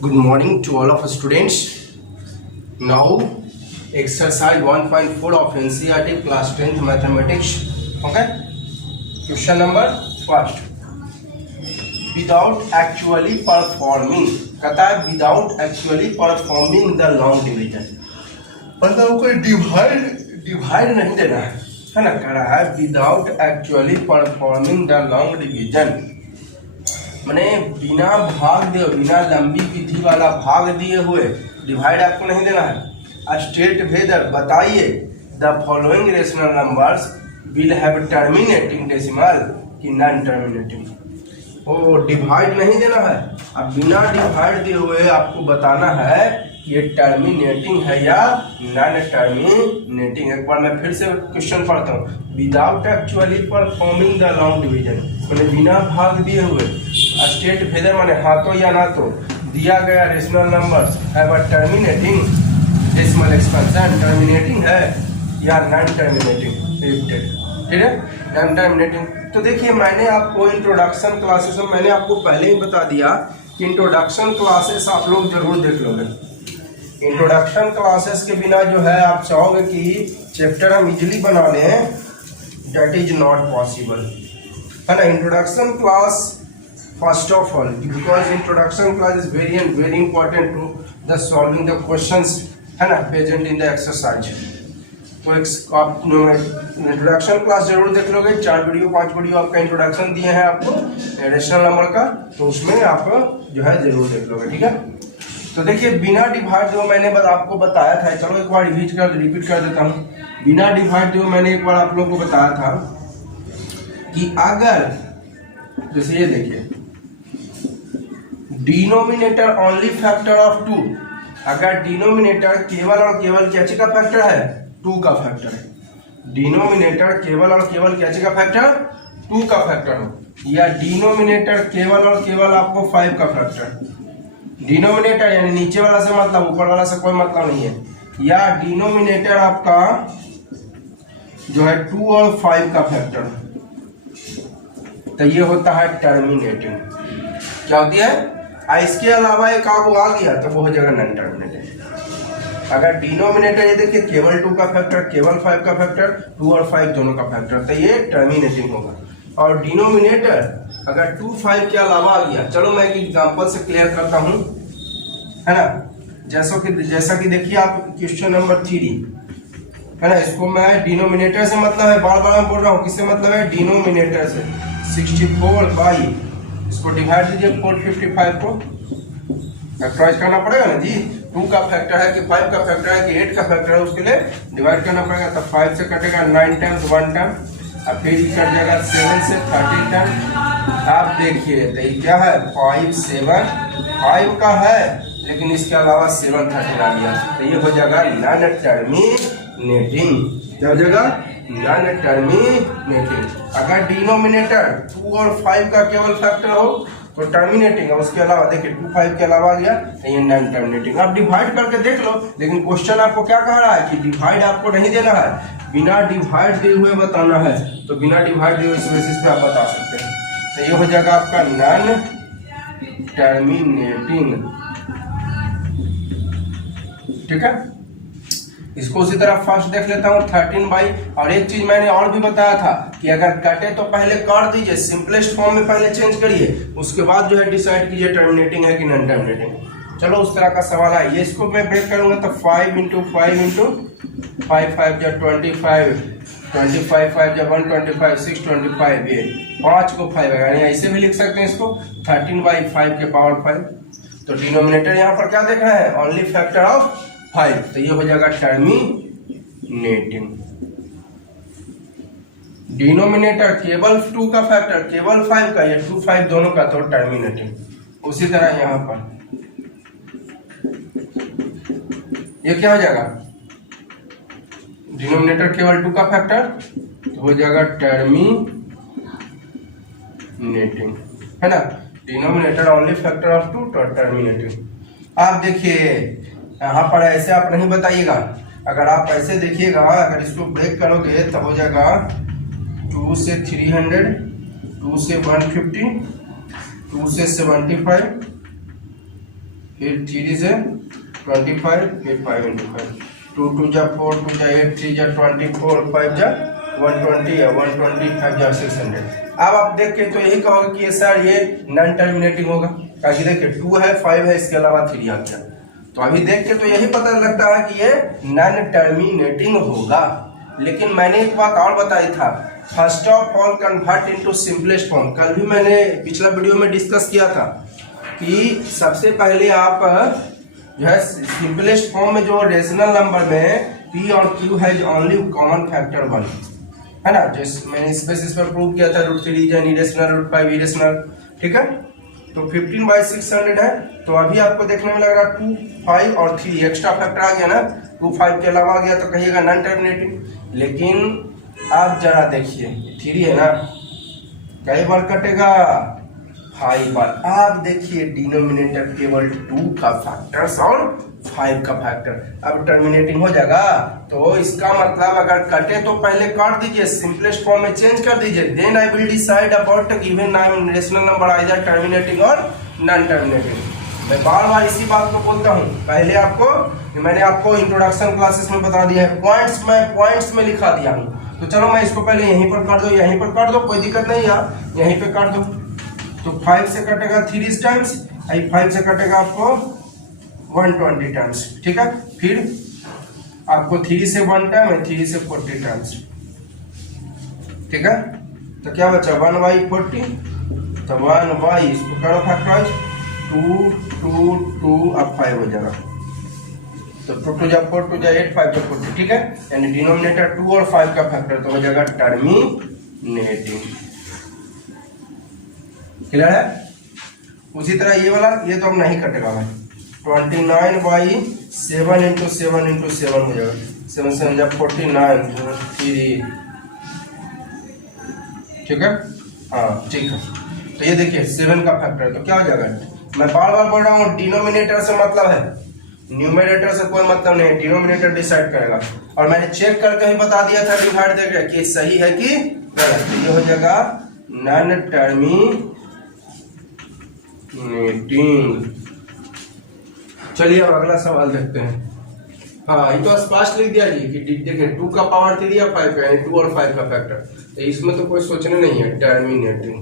Good morning to all of students. Now, exercise 1.4 of NCERT class 10th mathematics. Okay. Question number first. Without actually performing, कहता है without actually performing the long division. मतलब कोई divide नहीं देना है ना, कह रहा है without actually performing the long division. मैंने बिना भाग दिए, बिना लंबी विधि वाला भाग दिए हुए डिवाइड आपको नहीं देना है. स्टेट वेदर बताइए the following rational numbers will have terminating decimal कि नॉन टर्मिनेटिंग. वो डिवाइड नहीं देना है, अब बिना डिवाइड दिए हुए आपको बताना है कि ये टर्मिनेटिंग है या नॉन टर्मिनेटिंग. एक बार मैं फिर से क्वेश्चन पढ़ता हूँ. Without actually performing the long division, मैंने बिना भाग दिए हुए स्टेट वेदर माने हाँ तो या ना तो दिया गया rational numbers have a terminating decimal expansion, terminating है या नॉन टर्मिनेटिंग. ठीक है, नॉन टर्मिनेटिंग. तो देखिए मैंने आपको इंट्रोडक्शन क्लासेस में मैंने आपको पहले ही बता दिया कि इंट्रोडक्शन क्लासेस आप लोग जरूर देख लोगे. इंट्रोडक्शन क्लासेस के बिना जो है आप चाहोगे कि चैप्टर हम इजीली बना लें, दैट इज नॉट पॉसिबल, है ना. Introduction class first of all, because introduction class is very important to the solving the questions, है ना, present in the exercise. तो आप इंट्रोडक्शन क्लास जरूर देख लोगे. 4 वीडियो 5 वीडियो आपका इंट्रोडक्शन दिए हैं आपको रेशनल नंबर का, तो उसमें आप जो है जरूर देख लोगे. ठीक है, तो देखिए बिना डिवाइड दो मैंने आपको बताया था. चलो एक बार रिपीट कर देता हूँ. बिना डिवाइड दो मैंने एक बार आप लोगों को बताया था कि अगर जैसे ये देखिए डिनोमिनेटर ओनली फैक्टर ऑफ 2, अगर डिनोमिनेटर केवल और केवल क्या का फैक्टर है, 2 का फैक्टर है. डिनोमिनेटर केवल और केवल क्या का फैक्टर, 2 का फैक्टर हो, या डिनोमिनेटर केवल और केवल आपको 5 का फैक्टर. डिनोमिनेटर यानी नीचे वाला से मतलब, ऊपर वाला से कोई मतलब नहीं है. या डिनोमिनेटर आपका जो है 2 और 5 का फैक्टर, तो ये होता है टर्मिनेटिंग. क्या होती है, इसके अलावा एक आगो आ गया तो वो हो जाएगा नॉन टर्मिनेटिंग. अगर डिनोमिनेटर ये देखिए केवल 2 का फैक्टर, केवल 5 का फैक्टर, 2 और 5 दोनों का फैक्टर, तो ये टर्मिनेटिंग होगा. और डिनोमिनेटर अगर 2 5 के अलावा आ गया, चलो मैं एक एग्जांपल से क्लियर करता हूं, है ना. जैसा कि देखिए आप क्वेश्चन नंबर 3, है ना, इसको मैं डिनोमिनेटर से मतलब है, बार बार मैं बोल रहा हूँ किससे मतलब है, डिनोमिनेटर से. 64 बाई इसको डिवाइड दीजिए 455 को, फैक्टराइज करना पड़ेगा ना जी. 2 का फैक्टर है कि 5 का फैक्टर है कि 8 का फैक्टर है, उसके लिए डिवाइड करना पड़ेगा. तो 5 से कटेगा 9 टाइम्स 1 टाइम, और फिर कट जाएगा 7 से 13 टाइम. आप देखिए तो ये क्या है, 5 7 5 का है, लेकिन इसके अलावा 7 13 आ गया, तो ये हो जाएगा नॉन टर्मिनेटिंग. क्या हो जाएगा, नॉन टर्मिनेटिंग. अगर डिनोमिनेटर 2 और 5 का केवल फैक्टर हो तो टर्मिनेटिंग है, उसके अलावा देखिए 2 5 के अलावा आ गया तो ये नॉन टर्मिनेटिंग. आप डिवाइड करके देख लो, लेकिन क्वेश्चन आपको क्या कह रहा है कि डिवाइड आपको नहीं देना है, बिना डिवाइड दिए हुए बताना है. तो बिना डिवाइड दिए हुए इस बेसिस पे आप बता सकते हैं. तो ये हो जाएगा आपका नॉन टर्मिनेटिंग. ठीक है, इसको उसी तरह फर्स्ट देख लेता हूँ 13 बाई. और एक चीज मैंने और भी बताया था कि अगर कटे तो पहले कर दीजिए, सिंपलेस्ट फॉर्म में पहले चेंज करिए, उसके बाद जो है डिसाइड कीजिए टर्मिनेटिंग है कि नॉन टर्मिनेटिंग. चलो उस तरह का सवाल है ये. इसको मैं ब्रेक करूंगा तो 5 × 5 × 5 5 या 25 25 5 या 125 625, ये 5 को 5 है, यानी ऐसे भी लिख सकते हैं इसको 13/5 के पावर 5. तो डिनोमिनेटर यहाँ पर क्या देख रहे हैं, ओनली फैक्टर ऑफ 5, तो ये हो जाएगा टर्मिनेटिंग. डिनोमिनेटर केवल 2 का फैक्टर, केवल 5 का, या 2 5 दोनों का, तो टर्मिनेटिंग. उसी तरह यहां पर ये क्या हो जाएगा, डिनोमिनेटर केवल 2 का फैक्टर, तो हो जाएगा टर्मिनेटिंग, है ना. डिनोमिनेटर ओनली फैक्टर ऑफ 2 तो टर्मिनेटिंग. आप देखिए यहाँ पर ऐसे आप नहीं बताइएगा, अगर आप ऐसे देखिएगा, अगर इसको ब्रेक करोगे तो हो जाएगा 2 से 300, 2 से 150, 2 से 75, फिर 3 से 25, फिर 5 इंटू 5, 2 2 जा 4, 2 जा 8, 3 जा 24, 5 जा 120 या 120, 5 जा 600। अब आप देख के तो यही कहोगे कि सर ये नॉन टर्मिनेटिंग होगा, क्योंकि देखिए 2 है, 5 है, इसके अलावा 3 आ गया। तो अभी देख के तो यही पता लगता है कि ये नॉन टर्मिनेटिंग होगा। लेकिन मैंने एक बात और बताई था, first of all convert into simplest form. कल भी मैंने पिछला वीडियो में डिस्कस किया था कि सबसे पहले आप जो है सिंपलेस्ट फॉर्म में जो रेशनल नंबर में p और q है ओनली कॉमन फैक्टर 1 है ना, जैसे मैंने इस बेसिस पर प्रूव किया था √3 इज एन इरेशनल, √5 इरेशनल, ठीक है। तो 15/600 है। तो अभी आपको देखने में लग रहा 2, 5 और 3 एक्स्ट्रा फैक्टर आ गया ना, 2, 5 के अलावा आ गया तो कहिएगा नॉन टर्मिनेटिंग। लेकिन आप जरा देखिए 3 है ना, कई बार कटेगा 5 बार। आप देखिए डिनोमिनेटर केवल 2 का फैक्टर्स और 5 का फैक्टर, अब टर्मिनेटिंग हो जाएगा। तो इसका मतलब अगर कटे तो पहले काट दीजिए, सिंपलेस्ट फॉर्म में चेंज कर दीजिए, then I will decide about given rational number either terminating और नॉन टर्मिनेटिंग। मैं बार बार इसी बात को बोलता हूँ, पहले आपको मैंने आपको इंट्रोडक्शन क्लासेस में बता दिया है, पॉइंट्स में लिखा दिया हूँ। तो चलो मैं इसको पहले यहीं पर कर दो, यहीं पर कर दो, कोई दिक्कत नहीं यार, यहीं पे कर दो। तो 5 से कटेगा 3 टाइम्स, 5 से कटेगा आपको 120 टाइम्स, ठीक है। फिर आपको 3 से 1 टाइम है, 3 से 40 टाइम्स, ठीक है। तो क्या बचा 1/40, तो 1 इसको करो फैक्टराइज, 2 2 2 अब 5 हो जाएगा। तो 2 2 जा 4, 2 जा 8, 5 जा 40, ठीक है। यानी डिनोमिनेटर 2 और 5 का फैक्टर तो हो जाएगा टर्मिनेटिंग। क्लियर है। उसी तरह ये वाला, ये तो अब नहीं कटेगा भाई, 29/7 इंटू 7 इंटू 7 हो जाएगा, 7 से 49, 3, ठीक है। हाँ ठीक है। तो ये देखिए 7 का फैक्टर तो क्या हो जाएगा, मैं बार बार बोल रहा हूँ डिनोमिनेटर से मतलब है, न्यूमरेटर से कोई मतलब नहीं, डिनोमिनेटर डिसाइड करेगा। और मैंने चेक करके ही बता दिया था डिवाइड देकर कि सही है कि गलत। ये हो जाएगा नॉन टर्मिनेटिंग। चलिए अब अगला सवाल देखते हैं। हाँ ये तो स्पष्ट लिख दिया जी कि देखिए 2 का पावर 3 या 5 का, यानी 2 और 5 का फैक्टर, तो इसमें तो कोई सोचने नहीं है, टर्मिनेटिंग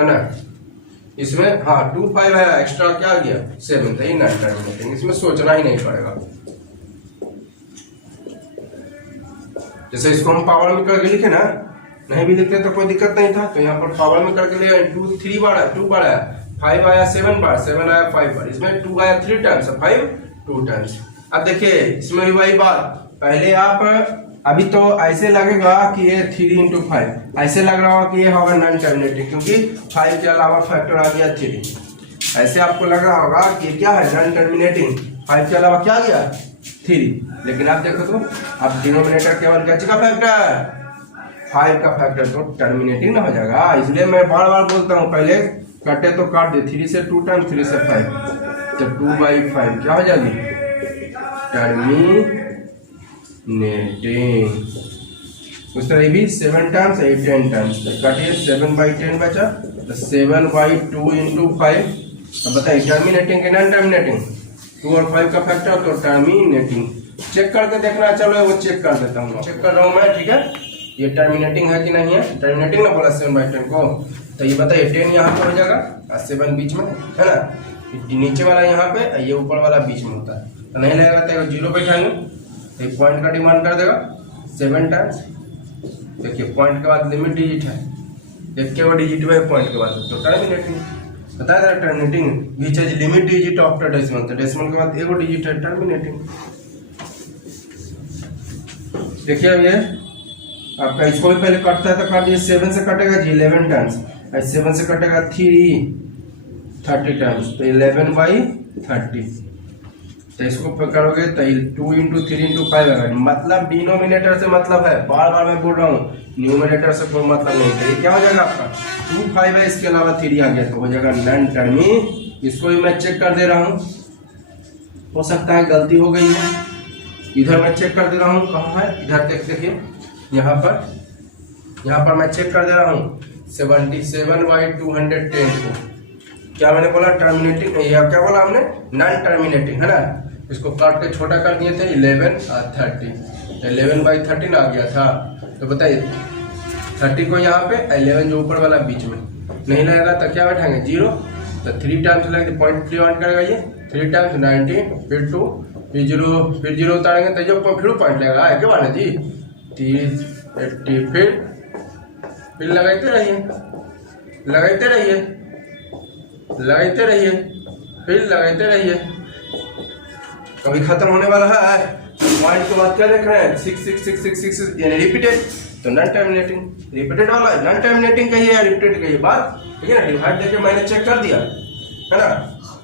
है ना। इसमें हाँ 2 5 है, एक्स्ट्रा क्या आ गया 7, तो ये नॉन टर्मिनेटिंग, इसमें सोचना ही नहीं पड़ेगा। जैसे इसको हम पावर में करके लिखे ना, नहीं भी लिखते तो कोई दिक्कत नहीं था, तो यहाँ पर पावर में करके ले 2 3 बार है, 2 बार है, 5 आया 7 बार, 7 आया 5 बार, इसमें 2 आया 3 टाइम्स, 5 2 टाइम्स। अब देखिए इसमें भी वही बात, पहले आप अभी तो ऐसे लगेगा कि ये 3 इंटू 5, ऐसे लग रहा होगा कि ये होगा नॉन टर्मिनेटिंग, क्योंकि 5 के अलावा फैक्टर आ गया 3। ऐसे आपको लग रहा होगा कि ये क्या है नॉन टर्मिनेटिंग, 5 के अलावा क्या आ गया 3। लेकिन आप देखो तो अब डिनोमिनेटर केवल क्या का फैक्टर 5 का फैक्टर, तो टर्मिनेटिंग ना हो जाएगा। इसलिए मैं बार बार बोलता हूँ पहले कटे तो काट दे, 3 से 2 टाइम, 3 से 5, तो 2/5 क्या हो जाएगी टर्मिनेटिंग। उस तरह भी 7 टाइम्स 8 10 टाइम्स, तो काटिए 7/10 बचा, तो 7/2 इंटू 5। अब बताइए टर्मिनेटिंग के नॉन टर्मिनेटिंग, 2 और 5 का फैक्टर तो टर्मिनेटिंग। चेक करके देखना, चलो वो चेक कर देता हूँ, चेक कर रहा हूँ मैं, ठीक है। ये टर्मिनेटिंग है कि नहीं है, टर्मिनेटिंग ना बोला 7/10 को, तो ये बताइए 10 यहाँ पे हो जाएगा और 7 बीच में है ना, नीचे वाला यहाँ पे, ये ऊपर वाला बीच में होता है, तो नहीं लगेगा तो 0 बैठाएंगे, तो पॉइंट का डिमांड कर देगा 7 टाइम्स। देखिए पॉइंट के बाद लिमिट डिजिट है, एक के डिजिट में पॉइंट के बाद, तो टर्मिनेटिंग बताया था। टर्मिनेटिंग बीच है लिमिट डिजिट आफ्टर डेसिमल, तो डेसिमल के बाद एगो डिजिट है, टर्मिनेटिंग। देखिए अब ये आपका इसको भी पहले कटता है तो काट दिए, 7 से कटेगा जी 11 टाइम्स, 7 से कटेगा 30 टाइम्स, तो 11/30। तो इसको करोगे तो 2 इंटू 3 इंटू 5 आएगा, मतलब डिनोमिनेटर से मतलब है, बार बार मैं बोल रहा हूँ न्यूमरेटर से कोई मतलब नहीं। तो ये क्या हो जाएगा आपका 2 5 है, इसके अलावा 3 आ गया, तो हो जाएगा नॉन टर्मिनेटिंग। इसको भी मैं चेक कर दे रहा हूँ, हो सकता है गलती हो गई है, इधर मैं चेक कर दे रहा हूँ, कहाँ है इधर देखिए, यहाँ पर मैं चेक कर दे रहा हूँ 77/210 को, क्या मैंने बोला? टर्मिनेटिंग, या क्या बोला हमने? नॉन टर्मिनेटिंग, है ना। इसको काट के छोटा कर दिए थे 11 और 30, 11/13 आ गया था। तो बताइए 30 को यहाँ पे 11 जो ऊपर वाला बीच में नहीं लगेगा तो क्या बैठाएंगे? 0। तो 3 टाइम्स लगेगा, पॉइंट 3 ऑन करेगा ये 3 टाइम्स 19, फिर 2, फिर 0 उतारेंगे तो जो फिर पॉइंट लगेगा, है क्या वाला जी? 30, 80, फिर लगाते रहिए, लगाते रहिए, लगाते रहिए, फिर लगाते रहिए, कभी खत्म होने वाला है। पॉइंट के बाद क्या देख रहे हैं? 6 6 6 6 6 यानी रिपीटेड, तो नॉन टर्मिनेटिंग। रिपीटेड वाला नॉन टर्मिनेटिंग कहिए या रिपीटेड कहिए, बात ठीक है ना। डिवाइड देके मैंने चेक कर दिया, है ना।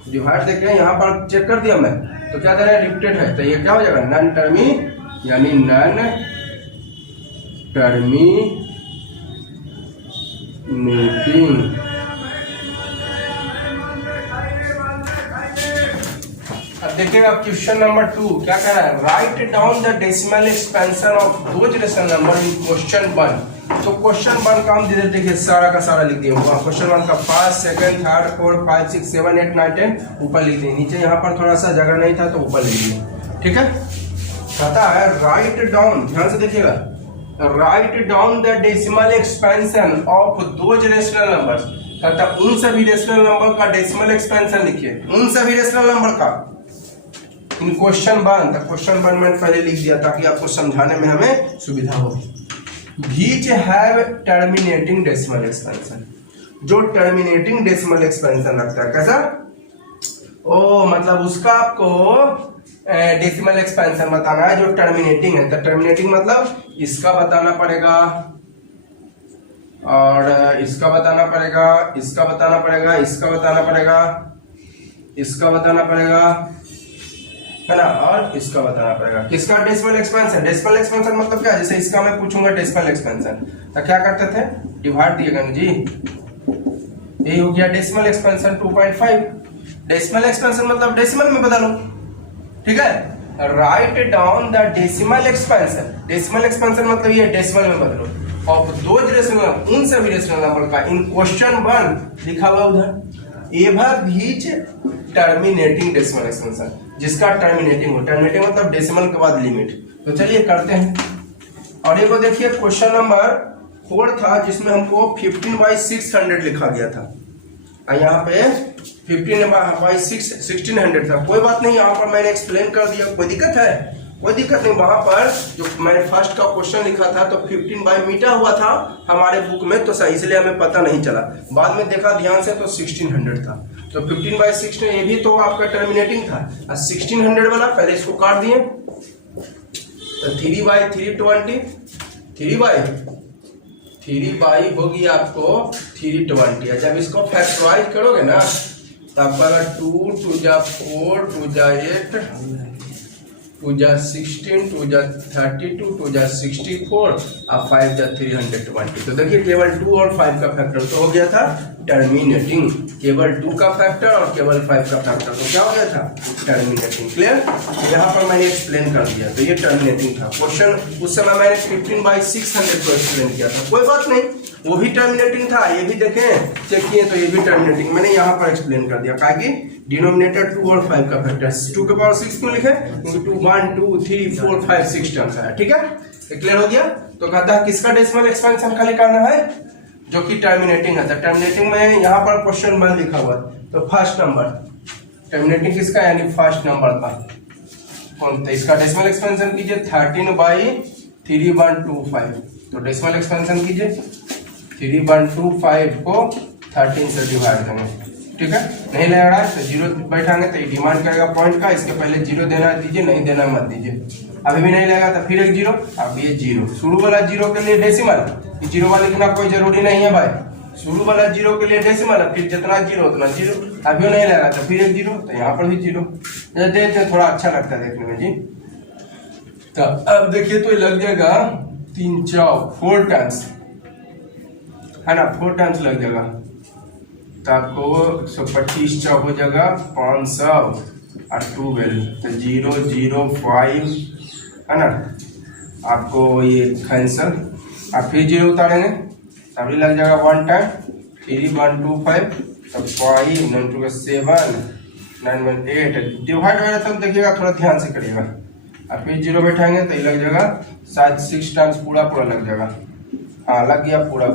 डिवाइड देके यहाँ पर चेक कर दिया मैं, तो क्या दे रहा है? रिपीटेड है, तो ये क्या हो जाएगा? नॉन टर्मी, यानी नॉन टर्मिनेटिंग। अब देखिएगा क्वेश्चन नंबर 2 क्या कह रहा है? Write down the decimal expansion of those rational number in question 1। तो क्वेश्चन 1 का हम धीरे देखिए सारा का सारा लिख दिए। क्वेश्चन 1 का फर्स्ट, सेकंड, थर्ड, फोर्थ, 5, 6, 7, 8, 9, 10 ऊपर लिख दिए। नीचे यहाँ पर थोड़ा सा जगह नहीं था तो ऊपर लिख दिए, ठीक है। कहता है राइट डाउन, ध्यान से देखिएगा, write down the decimal expansion of those rational numbers. कहता है उन सभी रेशनल नंबर का डेसिमल एक्सपेंशन लिखिए, उन सभी रेशनल नंबर का इन क्वेश्चन 1। तो क्वेश्चन 1 मैंने पहले लिख दिया ताकि आपको समझाने में हमें सुविधा हो। Each have terminating decimal expansion, जो टर्मिनेटिंग डेसिमल एक्सपेंशन रखता है, कैसा? ओ मतलब उसका आपको डेसिमल एक्सपेंशन बताना है जो टर्मिनेटिंग है। तो टर्मिनेटिंग मतलब इसका बताना पड़ेगा, और इसका बताना पड़ेगा, इसका बताना पड़ेगा, इसका बताना पड़ेगा, इसका बताना पड़ेगा, है ना, और इसका बताना पड़ेगा। किसका डेसिमल एक्सपेंशन? डेसिमल एक्सपेंशन मतलब क्या? जैसे इसका मैं पूछूंगा डेसिमल एक्सपेंशन, तो क्या करते थे? डिवाइड दिएगा ना जी, यही हो गया डेसिमल एक्सपेंशन 2.5। डेसिमल एक्सपेंशन मतलब डेसिमल में बदलो, ठीक है। Write down the decimal expansion, decimal expansion मतलब ये डेसिमल में बदलो ऑफ दोज रेशनल, उन सभी रेशनल नंबर का इन क्वेश्चन 1 लिखा हुआ उधर, ever each terminating decimal expansion, जिसका टर्मिनेटिंग हो। टर्मिनेटिंग मतलब डेसिमल के बाद लिमिट। तो चलिए करते हैं। और ये को देखिए क्वेश्चन नंबर 4 था जिसमें हमको 15/600 लिखा गया था, और यहाँ पे 15/1600 था। कोई बात नहीं, यहाँ पर मैंने एक्सप्लेन कर दिया, कोई दिक्कत है? कोई दिक्कत नहीं। वहां पर जो मैंने फर्स्ट का क्वेश्चन लिखा था तो 15 बाई मीटर हुआ था हमारे बुक में, तो सही इसलिए हमें पता नहीं चला। बाद में देखा ध्यान से तो 1600 था। तो 15/16 ये भी तो आपका टर्मिनेटिंग था, और 1600 वाला पहले इसको काट दिए, तो 3/320, 3/3 होगी आपको 320। जब इसको फैक्टराइज करोगे ना तो आपका 2 2 जा 4 2 जा 8 2 जा 16 2 जा 32 2 जा 64 और 5 जा 320। तो देखिए केवल 2 और 5 का फैक्टर तो हो गया था टर्मिनेटिंग, केवल 2 का फैक्टर और केवल 5 का फैक्टर तो क्या हो गया था? टर्मिनेटिंग। क्लियर? यहाँ पर मैंने एक्सप्लेन कर दिया, तो ये टर्मिनेटिंग था। क्वेश्चन उस समय मैंने 15/600 को एक्सप्लेन किया था। कोई बात नहीं, वो भी टर्मिनेटिंग था, ये भी देखें चेक किए तो ये भी टर्मिनेटिंग मैंने यहाँ पर एक्सप्लेन कर दिया। कि डिनोमिनेटर 2 और 5 का फैक्टर, 2 के पावर 6 क्यों लिखे? क्योंकि 2 1 2 3 4 5 6 टर्म्स है, ठीक है। क्लियर हो गया? तो कहता है किसका डेसिमल एक्सपेंशन खाली करना है जो कि टर्मिनेटिंग है। तो टर्मिनेटिंग में यहाँ पर क्वेश्चन 1 लिखा हुआ है, तो फर्स्ट नंबर टर्मिनेटिंग किसका, यानी फर्स्ट नंबर का कौन? तो इसका डेसिमल एक्सपेंशन कीजिए 13/3125। तो डेसिमल एक्सपेंशन कीजिए 3125 को 13 से डिवाइड करेंगे, ठीक है। नहीं लग रहा है तो 0 बैठाएंगे तो ये डिमांड करेगा पॉइंट का, इसके पहले 0 देना दीजिए, नहीं देना मत दीजिए। अभी भी नहीं लगा तो फिर एक 0, अब ये 0 शुरू वाला 0 के लिए डेसिमल, 0 वाला लिखना कोई जरूरी नहीं है भाई। शुरू वाला 0 के लिए डेसिमल, फिर जितना 0 उतना 0। अभी नहीं लगा तो फिर एक 0, तो यहाँ पर भी 0 देते, थोड़ा अच्छा लगता है देखने में जी। तो अब देखिए तो लग जाएगा 3 4 4 टाइम्स, है ना, 4 टाइम्स लग जाएगा। तो आपको 125 चौक हो जाएगा 500 और 12, तो 0 0 5, है ना, आपको ये कैंसल, और फिर 0 उतारेंगे तभी लग जाएगा 1 टाइम 3125, तो 5 9 2 7 9 1 8 डिवाइड हो रहा था, देखिएगा थोड़ा ध्यान से करिएगा। अब फिर 0 बैठाएंगे तो ये लग जाएगा शायद 6 टाइम्स पूरा लग जाएगा। हाँ लग गया पूरा।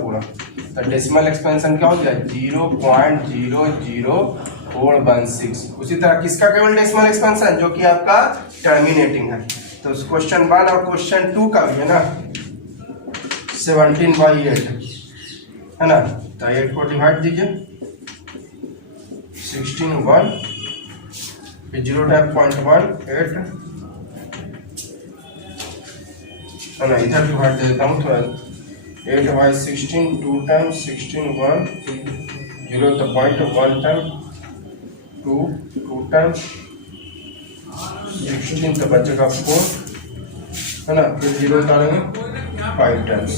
तो डेसिमल एक्सपेंशन क्या हो गया 0.00416। उसी तरह किसका केवल डेसिमल एक्सपेंशन जो कि आपका टर्मिनेटिंग है। तो क्वेश्चन 1 और क्वेश्चन 2 का भी है ना 17/8 है ना। तो 8 को डिवाइड दीजिए 16 1 फिर 0.18 है ना। इधर डिवाइड दे देता हूँ थोड़ा 8/16 2 टाइम्स 16 1 0 तो 0.1 टाइम 2 टाइम्स 16 तो बचेगा 4 है ना। फिर 0 डालेंगे 5 टाइम्स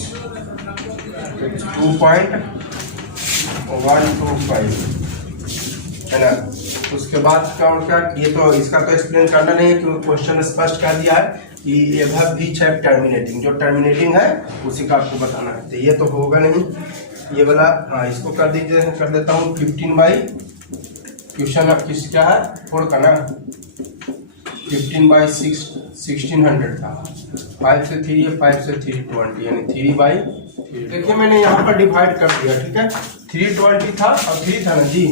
2.125 है ना। उसके बाद क्या और क्या, ये तो इसका तो एक्सप्लेन करना नहीं है क्योंकि क्वेश्चन स्पष्ट कर दिया है कि एभव बीच है टर्मिनेटिंग, जो टर्मिनेटिंग है उसी का आपको बताना है। तो ये तो होगा नहीं ये वाला। हाँ इसको कर दीजिए, कर देता हूँ 15 क्वेश्चन अब किस क्या है 4 का ना 15/1600 था। 5 से 3 है 5 से 320 यानी 3/3। देखिए मैंने यहाँ पर डिवाइड कर दिया, ठीक है। 320 था और 3 था ना जी,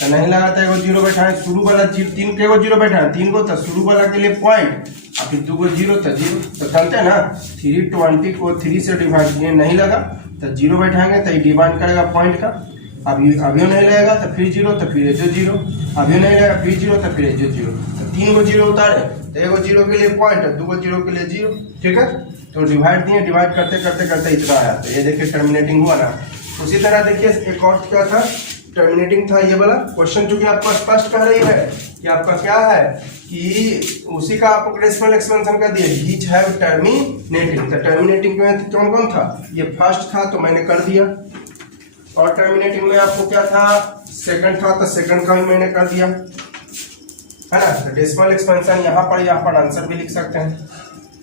तो नहीं लगा था एगो 0 बैठा है शुरू वाला 3 के एगो 0 बैठा है 3 को, तो शुरू वाला के लिए पॉइंट और फिर 2 को 0 था 0। तो चलते हैं ना 320 को 3 से डिवाइड किए नहीं लगा तो 0 बैठाएंगे तो ये डिवाइड करेगा पॉइंट का। अभी नहीं लगेगा तो फिर 0 तो फिर जो 0, अभी नहीं लगेगा फिर 0 तो फिर जो 0। तो 3 को 0 उतारे तो एगो 0 के लिए पॉइंट और 2 को 0 के लिए 0, ठीक है। तो डिवाइड दिए, डिवाइड करते करते करते इतना आया। तो ये देखिए टर्मिनेटिंग हुआ ना। उसी तरह देखिए एक और क्या था टर्मिनेटिंग था ये वाला क्वेश्चन, चूंकि आपको स्पष्ट कह रही है कि आपका क्या है कि उसी का आपको डेसिमल एक्सपेंशन कर दिया बीच है टर्मिनेटिंग। तो टर्मिनेटिंग में कौन कौन था, ये फर्स्ट था तो मैंने कर दिया, और टर्मिनेटिंग में आपको क्या था सेकंड था तो सेकंड का भी मैंने कर दिया है ना। तो डेसिमल एक्सपेंशन यहाँ पर आंसर भी लिख सकते हैं,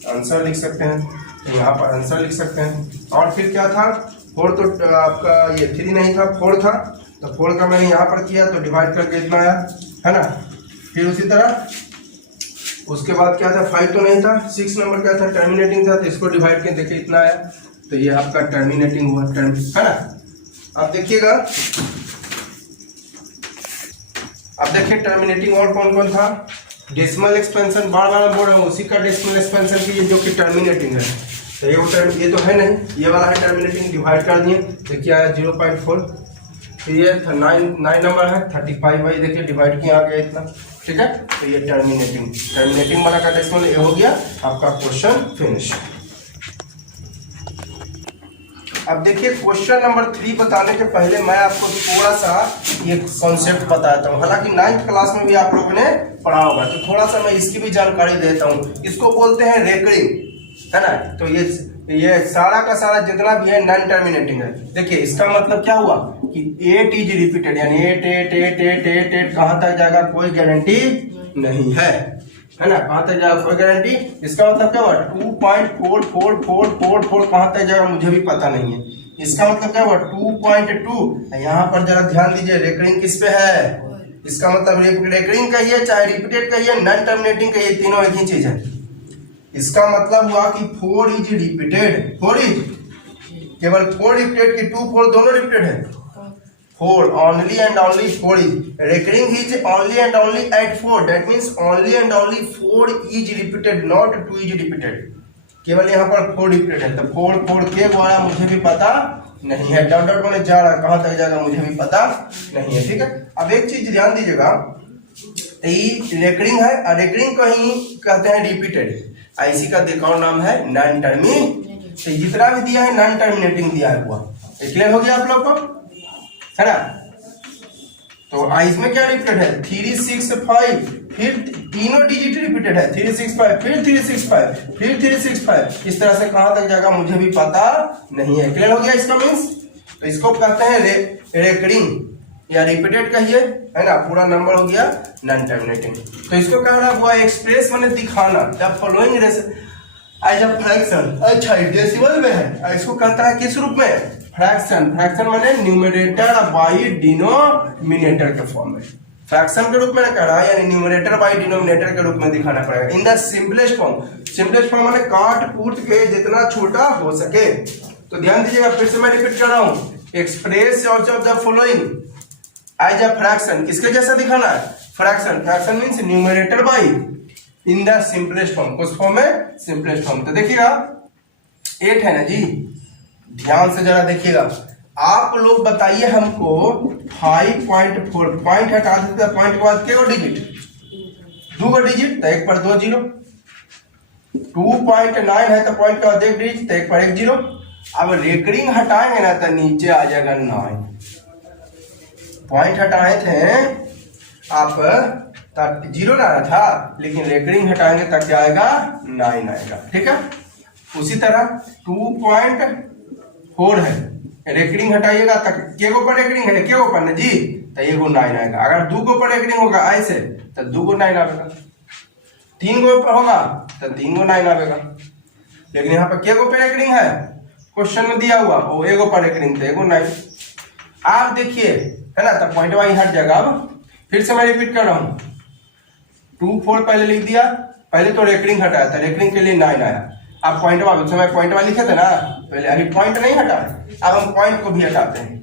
आंसर लिख सकते हैं, तो यहाँ पर आंसर लिख सकते हैं। और फिर क्या था 4 तो आपका ये 3 नहीं था 4 था, तो 4 का मैंने यहाँ पर किया तो डिवाइड करके इतना आया है ना। फिर उसी तरह उसके बाद क्या था 5 तो नहीं था, 6 नंबर क्या था टर्मिनेटिंग था, तो इसको डिवाइड करके देखिए इतना आया। तो ये आपका टर्मिनेटिंग हुआ टर्म है ना। अब देखिएगा, अब देखिए टर्मिनेटिंग और कौन कौन था। डेसिमल एक्सपेंशन बार बार बोल रहा हूँ उसी का डेसिमल एक्सपेंशन की जो कि टर्मिनेटिंग है। तो ये तो है नहीं, ये वाला है टर्मिनेटिंग, डिवाइड कर दिए तो क्या है 0.4। तो ये 9 नंबर है 35 देखिए डिवाइड किया आ गया इतना, ठीक है। तो ये टर्मिनेटिंग वाला का डेसिमल ये हो गया आपका क्वेश्चन फिनिश। अब देखिए क्वेश्चन नंबर 3 बताने के पहले मैं आपको थोड़ा सा ये कॉन्सेप्ट बताता हूँ। हालांकि 9th क्लास में भी आप लोगों ने पढ़ा होगा, तो थोड़ा सा मैं इसकी भी जानकारी देता हूँ। इसको बोलते हैं रेकरिंग है ना। तो ये सारा का सारा जितना भी है नॉन टर्मिनेटिंग है। देखिए इसका मतलब क्या हुआ कि 8 इज रिपीटेड, यानी 8 कहाँ तक जाएगा कोई गारंटी नहीं है ना। कहाँ तक जाएगा कोई गारंटी। इसका मतलब क्या हुआ 2.4444 कहाँ तक जाएगा मुझे भी पता नहीं है। इसका मतलब क्या हुआ 2.2। यहाँ पर जरा ध्यान दीजिए रेकरिंग किस पे है। इसका मतलब रेकरिंग कहिए चाहे रिपीटेड कहिए नॉन टर्मिनेटिंग कहिए, तीनों एक ही चीज है। इसका मतलब हुआ कि 4 इज रिपीटेड, 4 इज केवल 4 रिपीटेड की 2 4 दोनों रिपीटेड है। 4 only and only 4 is recurring is only and only at 4, that means only and only 4 is repeated, not 2 is repeated. केवल यहाँ पर 4 रिपीटेड है। तो 4 के द्वारा मुझे भी पता नहीं है, डॉट डॉट में जा रहा है कहाँ तक जाएगा मुझे भी पता नहीं है, ठीक है। अब एक चीज ध्यान दीजिएगा, रेकरिंग है और रेकरिंग को ही कहते हैं रिपीटेड। इसी का एक और नाम है नॉन टर्मिनेटिंग। तो जितना भी दिया है नॉन टर्मिनेटिंग दिया हुआ, क्लियर हो गया आप लोग को है ना। तो इसमें क्या रिपीटेड है 3 6 5, फिर तीनों डिजिट रिपीटेड है 3 6 5, फिर 3 6 5, फिर 3 6 5। इस तरह से कहां तक जाएगा मुझे भी पता नहीं है। क्लियर हो गया इसका मीन्स। तो इसको कहते हैं रेकरिंग या रिपीटेड कहिए है ना। पूरा नंबर हो गया नॉन टर्मिनेटिंग। तो इसको कह रहा हुआ एक्सप्रेस मैंने दिखाना the following as a fraction. अच्छा डेसिमल में है, इसको कहता है किस रूप में फ्रैक्शन, फ्रैक्शन माने न्यूमरेटर बाई डिनोमिनेटर के फॉर्म में, फ्रैक्शन के रूप में कह रहा है, यानी न्यूमरेटर बाई डिनोमिनेटर के रूप में दिखाना पड़ेगा इन the simplest form. Simplest form माने काट कूट के जितना छोटा हो सके। तो ध्यान दीजिएगा, फिर से मैं रिपीट कर रहा हूं, express of the following as a fraction, किसके जैसा दिखाना है, fraction. Fraction means numerator by in the simplest form, उस फॉर्म में सिंपलेस्ट फॉर्म। तो देखिएगा 8 है ना जी, ध्यान से जरा देखिएगा। आप लोग बताइए हमको 5.4 पॉइंट हटा देते, पॉइंट के बाद क्या डिजिट, 2 डिजिट, तो 1 पर 2 जीरो। 2.9 है तो पॉइंट के बाद 1 डिजिट, तो 1 पर 1 जीरो। अब रेकरिंग हटाएंगे ना तो नीचे आ जाएगा 9। पॉइंट हटाए थे आप तब 0 लाना था, लेकिन रेकरिंग हटाएंगे तब क्या आएगा, 9 आएगा। ठीक है, उसी तरह 2.4 है, रेकरिंग हटाइएगा तक के गो पर रेकरिंग है, के गो पर ना जी, तो ये गो 9 आएगा। अगर 2 गो पर रेकरिंग होगा ऐसे तो 2 गो 9 आएगा, 3 गो पर होगा तो 3 गो 9 आएगा। लेकिन यहाँ पर के गो पर रेकरिंग है, क्वेश्चन में दिया हुआ वो एगो पर रेकरिंग तो एगो 9। आप देखिए है ना, तो पॉइंट वाई हट जाएगा। अब फिर से मैं रिपीट कर रहा हूँ, 2.4 पहले लिख दिया, पहले तो रेकरिंग हटाया था, रेकरिंग के लिए 9 आया। आप पॉइंट वाले समय पॉइंट वाले लिखे थे ना पहले, अभी पॉइंट नहीं हटा, अब हम पॉइंट को भी हटाते हैं।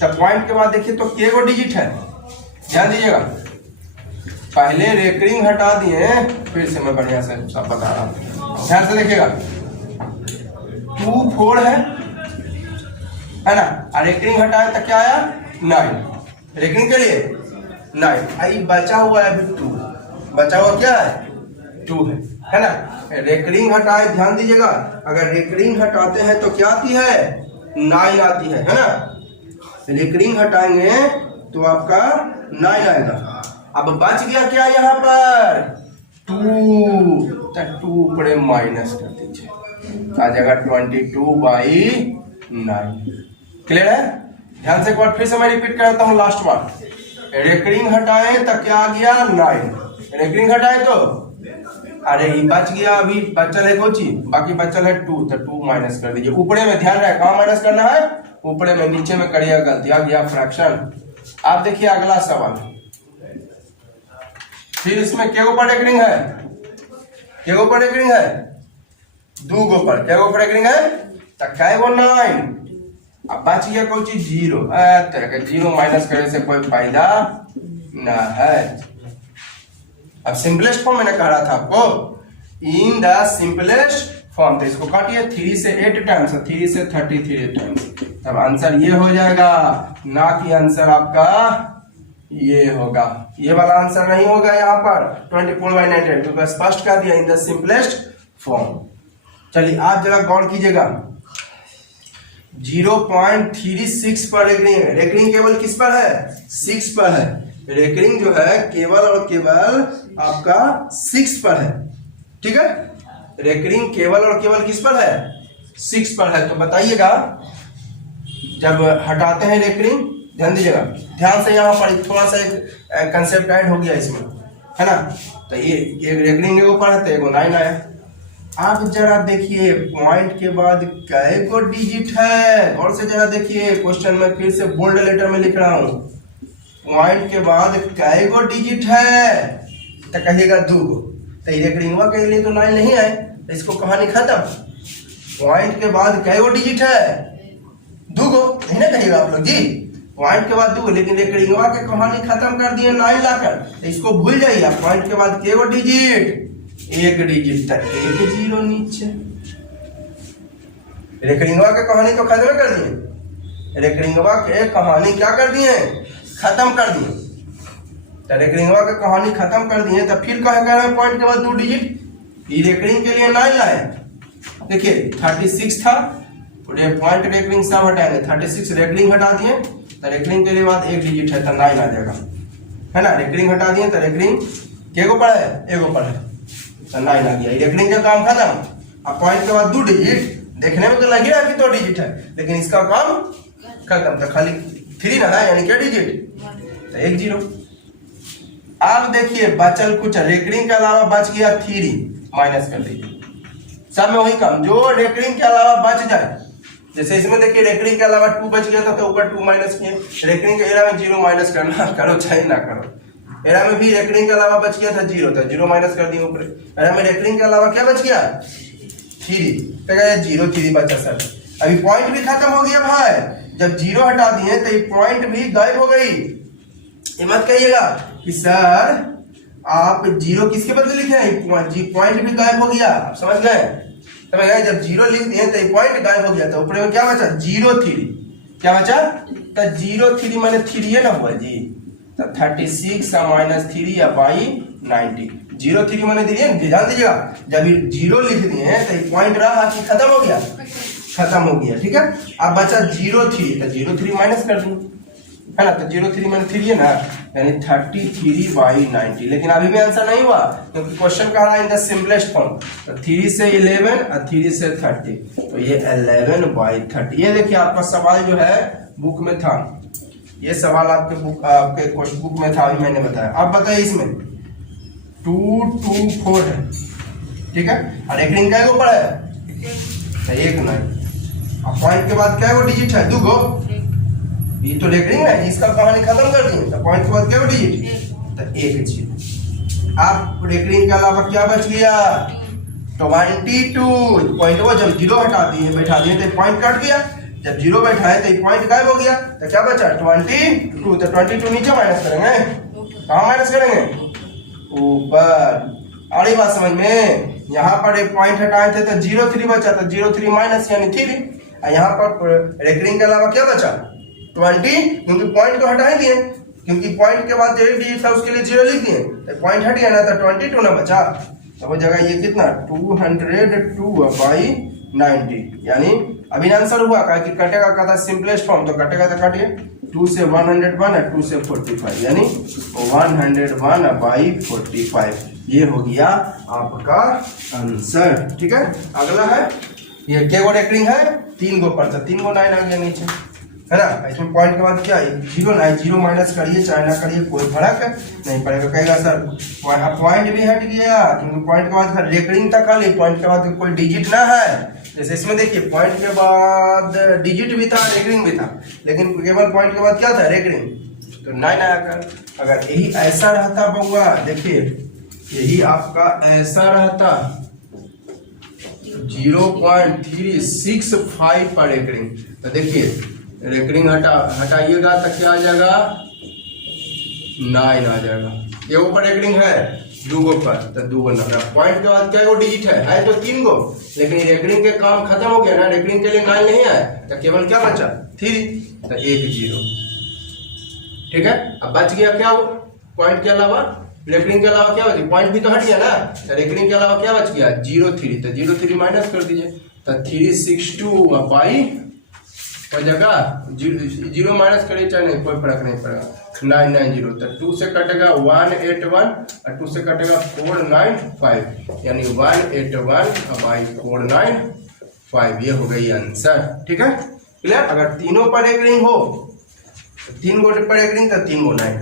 तब पॉइंट के बाद देखिए तो के गो डिजिट है, ध्यान दीजिएगा। पहले रेकरिंग हटा दिए, फिर से मैं बढ़िया से सब बता रहा हूँ, ध्यान से देखिएगा। 2.4 है ना, और रेकरिंग हटाया तो क्या आया, 9। रेकरिंग के लिए 9, आई बचा हुआ है अभी 2, बचा हुआ क्या है, 2 है ना। रेकरिंग हटाए, ध्यान दीजिएगा, अगर रेकरिंग हटाते हैं तो क्या आती है, 9 आती है ना। रेकरिंग हटाएंगे तो आपका 9 आएगा। अब बच गया क्या यहाँ पर, 2, तो 2 बड़े माइनस कर दीजिए, आ जाएगा 22/9। क्लियर है। ध्यान से एक बार फिर से मैं रिपीट करता हूँ लास्ट बार। रेकरिंग हटाए तो क्या आ गया, 9। रेकरिंग हटाए तो अरे ये बच गया, अभी बचल है कोची, बाकी बचल है 2, तो 2 माइनस कर दीजिए। ऊपरे में ध्यान रहे, कहाँ माइनस करना है, ऊपरे में, नीचे में करिएगा गलती, आ गया फ्रैक्शन। आप देखिए अगला सवाल, फिर इसमें के गो पर रेकरिंग है, के गो पर रेकरिंग है, 2 गो पर, के गो पर रेकरिंग है तो कै गो 9। अब बच गया कोई चीज 0, 0 माइनस करने से कोई फायदा ना है। अब सिंपलेस्ट फॉर्म मैंने कह रहा था आपको, इन द सिंपलेस्ट फॉर्म, तो इसको काटिए 3 से 8 टाइम्स, 3 से 33 टाइम्स, तब आंसर ये हो जाएगा, ना कि आंसर आपका ये होगा, ये वाला आंसर नहीं होगा यहाँ पर 24/9, क्योंकि स्पष्ट कर दिया इन द सिंपलेस्ट फॉर्म। चलिए आप जरा गौर कीजिएगा, 0.36 पर रेकरिंग, रेकरिंग केवल किस पर है, 6 पर है। रेकरिंग जो है केवल और केवल आपका 6 पर है, ठीक है। रेकरिंग केवल और केवल किस पर है, 6 पर है। तो बताइएगा जब हटाते हैं रेकरिंग, ध्यान दीजिएगा, ध्यान से यहाँ पर थोड़ा सा एक कंसेप्ट ऐड हो गया इसमें, है ना। तो ये रेकरिंग के ऊपर है तो एगो 9 आया। आप जरा देखिए पॉइंट के बाद कै गो डिजिट है, और से जरा देखिए, क्वेश्चन में फिर से बोल्ड लेटर में लिख रहा हूँ, पॉइंट के बाद कै गो डिजिट है, तो कहिएगा 2 गो। तो रेकरिंगवा के लिए तो 9 नहीं आए, तो इसको कहानी खत्म। पॉइंट के बाद कै गो डिजिट है, 2 गो, नहीं ना कहिएगा आप लोग जी, पॉइंट के बाद 2 गो, लेकिन रेकरिंगवा के कहानी खत्म कर दिए 9 लाकर, तो इसको भूल जाइए। पॉइंट के बाद कै गो डिजिट, 1 डिजिट तक, 1 0 नीचे। रेकरिंगवा के कहानी तो खत्म कर दिए, रेकरिंगवा के कहानी क्या कर दिए, खत्म कर दिए। तो रेकरिंगवा की कहानी खत्म कर दिए, तो फिर कह रहे हैं पॉइंट के बाद 2 डिजिट, ये रेकरिंग के लिए 9 लाए। देखिए 36 था, पॉइंट रेकरिंग सब हटाएंगे, 36 रेकरिंग हटा दिए, तो रेकरिंग के लिए बाद 1 डिजिट है तो 9 आ जाएगा, है ना। रेकरिंग हटा दिए तो रेकरिंग के गो पर है, एगो पर है, तो 9 आ गया। रेकरिंग का काम खत्म। अब पॉइंट के बाद 2 डिजिट, देखने में तो लगे रहा कि 2 डिजिट है, लेकिन इसका काम खत्म, तो खाली 3 ना है, यानी क्या डिजिट, तो 1 0। अब देखिए बचल कुछ, रेकरिंग के अलावा बच गया 3, माइनस कर दीजिए। सब में वही काम, जो रेकरिंग के अलावा बच जाए जैसे इसमें देखिए रेकरिंग के अलावा 2 बच गया था तो ऊपर 2 माइनस किए, रेकरिंग के एरा में 0 माइनस करना, करो चाहे ना करो। एरा में भी रेकरिंग के अलावा बच गया था 0, तो 0 माइनस कर दिए ऊपर। एरा में रेकरिंग के अलावा क्या बच गया 3, तो क्या 0 3 बचा सर। अभी पॉइंट भी खत्म हो गया भाई, जब 0 हटा दिए तो ये पॉइंट भी गायब हो गई। ये मत कहिएगा कि सर आप 0 किसके बदले लिखे हैं, पॉइंट भी गायब हो गया, आप समझ गए। समझ गए, जब 0 लिख दिए तो ये पॉइंट गायब हो गया, तो ऊपर में क्या बचा 0 3, क्या बचा तो 0 3 माने 3 है ना हुआ जी, तो 36 का माइनस 3 या बाई 90। 0 3 माने दिए, ध्यान दीजिएगा, जब 0 लिख दिए तो ये पॉइंट रहा कि खत्म हो गया, खत्म हो गया, ठीक है। अब बचा 0 3, तो 0 3 माइनस कर दिए, है ना, तो 0 3 माने 3 है ना, यानी 33 बाई 90। लेकिन अभी भी आंसर नहीं हुआ क्योंकि क्वेश्चन कह रहा है इन द सिंपलेस्ट फॉर्म, तो 3 से 11 और 3 से 30, तो ये 11 बाई 30। ये देखिए आपका सवाल जो है बुक में था, ये सवाल आपके बुक आपके क्वेश्चन बुक में था, अभी मैंने बताया। अब बताइए इसमें 2 2 4 है, ठीक है, और रेकरिंग का ऊपर है तो 1 9, अब पॉइंट के बाद क्या वो डिजिट है 2 गो, ये तो रेकरिंग है, इसका कहानी खत्म कर दिए, तो पॉइंट के बाद क्या डिजिट तो 1 0। आप रेकरिंग के अलावा क्या बच गया 22, पॉइंट वो जब 0 हटा दिए बैठा दिए तो पॉइंट कट गया, जब 0 बैठाए तो पॉइंट गायब हो गया, तो क्या बचा 22, तो 22 नीचे माइनस करेंगे, कहाँ माइनस करेंगे ऊपर। अरे बात समझ में, यहाँ पर एक पॉइंट हटाए थे तो 0 3 बचा, तो 0 3 माइनस यानी 3, यहाँ पर रेकरिंग के अलावा क्या बचा 20, क्योंकि पॉइंट को हटा दिए, क्योंकि पॉइंट के बाद जो डिजिट था उसके लिए 0 लिख दिए, तो पॉइंट हट गया ना, तो 22 ना बचा, तो वो जगह ये कितना 202 बाई 90, यानी अभी आंसर हुआ का कि कटेगा का था सिंपलेस्ट फॉर्म, तो कटेगा तो काटिए 2 से 101 और 2 से 45, यानी 101 बाई 45, ये हो गया आपका आंसर, ठीक है। अगला है ये क्या गो रेकरिंग है 3 गो पर, 3 गो 9 आ गया नीचे, है ना। इसमें पॉइंट के बाद क्या है 0 9, 0 माइनस करिए चाहे ना करिए कोई फर्क नहीं पड़ेगा। कहेगा सर पॉइंट भी हट गया, क्योंकि पॉइंट के बाद रेकरिंग तक खाली, पॉइंट के बाद कोई डिजिट ना है। जैसे इसमें देखिए पॉइंट के बाद डिजिट भी था रेकरिंग भी था, लेकिन केवल पॉइंट के बाद क्या था रेकरिंग, तो 9 आया कर। अगर यही ऐसा रहता बउआ, देखिए यही आपका ऐसा रहता 0.365 पर रेकरिंग, तो देखिए रेकरिंग हटाइएगा तो क्या आ जाएगा 9 आ जाएगा। ये ऊपर रेकरिंग है 2 गो पर, तो 2 गो 9, पॉइंट के बाद क्या गो डिजिट है तो 3 गो, लेकिन रेकरिंग के काम खत्म हो गया ना, रेकरिंग के लिए 9 नहीं आया, तो केवल क्या बचा 3, तो 1 0, ठीक है। अब बच गया क्या पॉइंट के अलावा, रेकरिंग के अलावा क्या बचा, पॉइंट भी तो हट गया ना, तो रेकरिंग के अलावा क्या बच गया 0 3, तो 0 3 माइनस कर दीजिए, तो 362 बाई जगह 0 माइनस करिए चाहे नहीं कोई फर्क नहीं पड़ेगा, 990, तो 2 से कटेगा 181 और 2 से कटेगा 495, यानी 181 बाई 495, ये हो गई आंसर, ठीक है क्लियर। अगर तीनों पर रेकरिंग हो, 3 गो पर रेकरिंग तो 3 गो 9,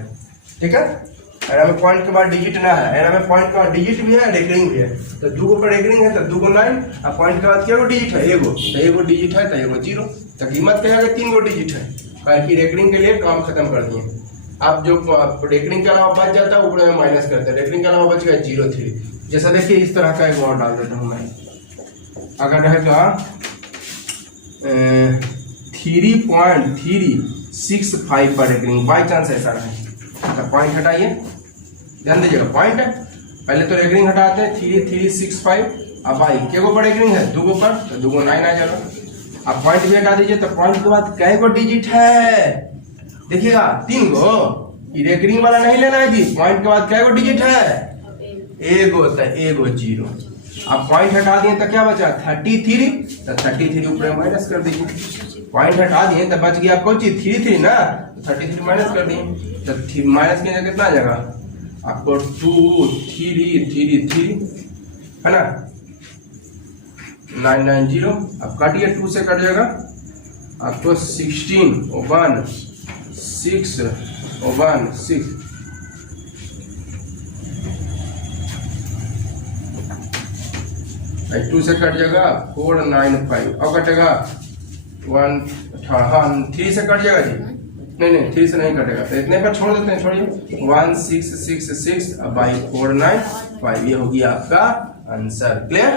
ठीक है। एरा में पॉइंट के बाद डिजिट ना है, एरा में पॉइंट के बाद डिजिट भी है रेकरिंग भी है, तो 2 गो पर रेकरिंग है तो 2 गो 9, और पॉइंट के बाद क्या गो डिजिट है 1 गो, तो 1 गो डिजिट है तो 1 गो 0, तो कीमत क्या है 3 गो डिजिट है, क्योंकि रेकरिंग के लिए काम खत्म कर दिए। अब जो रेकरिंग के अलावा बच जाता है ऊपर में माइनस करते हैं, रेकरिंग के अलावा बच गया 0 3। जैसा देखिए इस तरह का एक और डाल देता हूँ मैं, अगर रहेगा 3.365 पर रेकरिंग, बाई चांस ऐसा रहे तो पॉइंट हटाइए, ध्यान दीजिएगा पॉइंट है, पहले तो रेकरिंग हटाते हैं 3365, अब बाई क्या गो पर रेकरिंग है 2 गो पर, तो 2 गो 9 आ जाएगा। अब पॉइंट भी हटा दीजिए, तो पॉइंट के बाद कै गो डिजिट है देखिएगा 3 गो, रेकरिंग वाला नहीं लेना है जी, पॉइंट के बाद कै गो डिजिट है 1 गो, तो 1 गो 0। अब पॉइंट हटा दिए तो क्या बचा 33, तो 33 ऊपर माइनस कर दीजिए, पॉइंट हटा दिए तो बच गया आपको 33 ना, तो 33 माइनस कर दिए, तो माइनस किया कितना आ जाएगा आपको 2 3 3 3, है ना 990। अब काटिए 2 से कट जाएगा आपको 16 1 6 1 6, टू से कट जाएगा 495, और कटेगा 1 हाँ 3 से कट जाएगा जी, नहीं 3 से नहीं कटेगा, तो इतने पर छोड़ देते हैं, छोड़िए 1666 बाई 495, ये होगी आपका आंसर। क्लियर?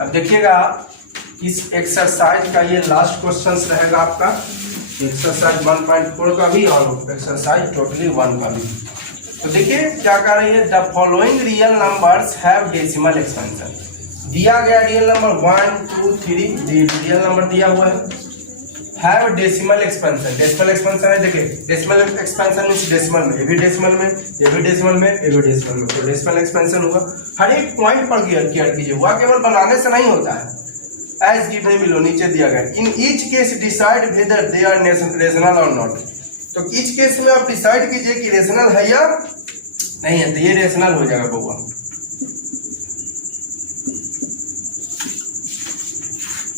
अब देखिएगा इस एक्सरसाइज का ये लास्ट क्वेश्चन रहेगा आपका, एक्सरसाइज 1.4 का भी और एक्सरसाइज टोटली 1 का भी। तो देखिए क्या कर रही है, the following real numbers have decimal expansion. दिया गया रियल नंबर 1 2 3 रियल नंबर दिया हुआ है, have decimal expansion. Decimal expansion है, देखिए डेसिमल एक्सपेंशन मींस डेसिमल में, ये भी डेसिमल में, ये भी डेसिमल में, ये भी डेसिमल में, तो डेसिमल एक्सपेंशन होगा। हर एक पॉइंट पर केयर कीजिए, वह केवल बनाने से नहीं होता है। एज गिवन बिलो, नीचे दिया गया, in each case decide whether they are rational or not. तो ईच केस में आप डिसाइड कीजिए कि रेशनल है या नहीं है, तो ये रेशनल हो जाएगा बउआ।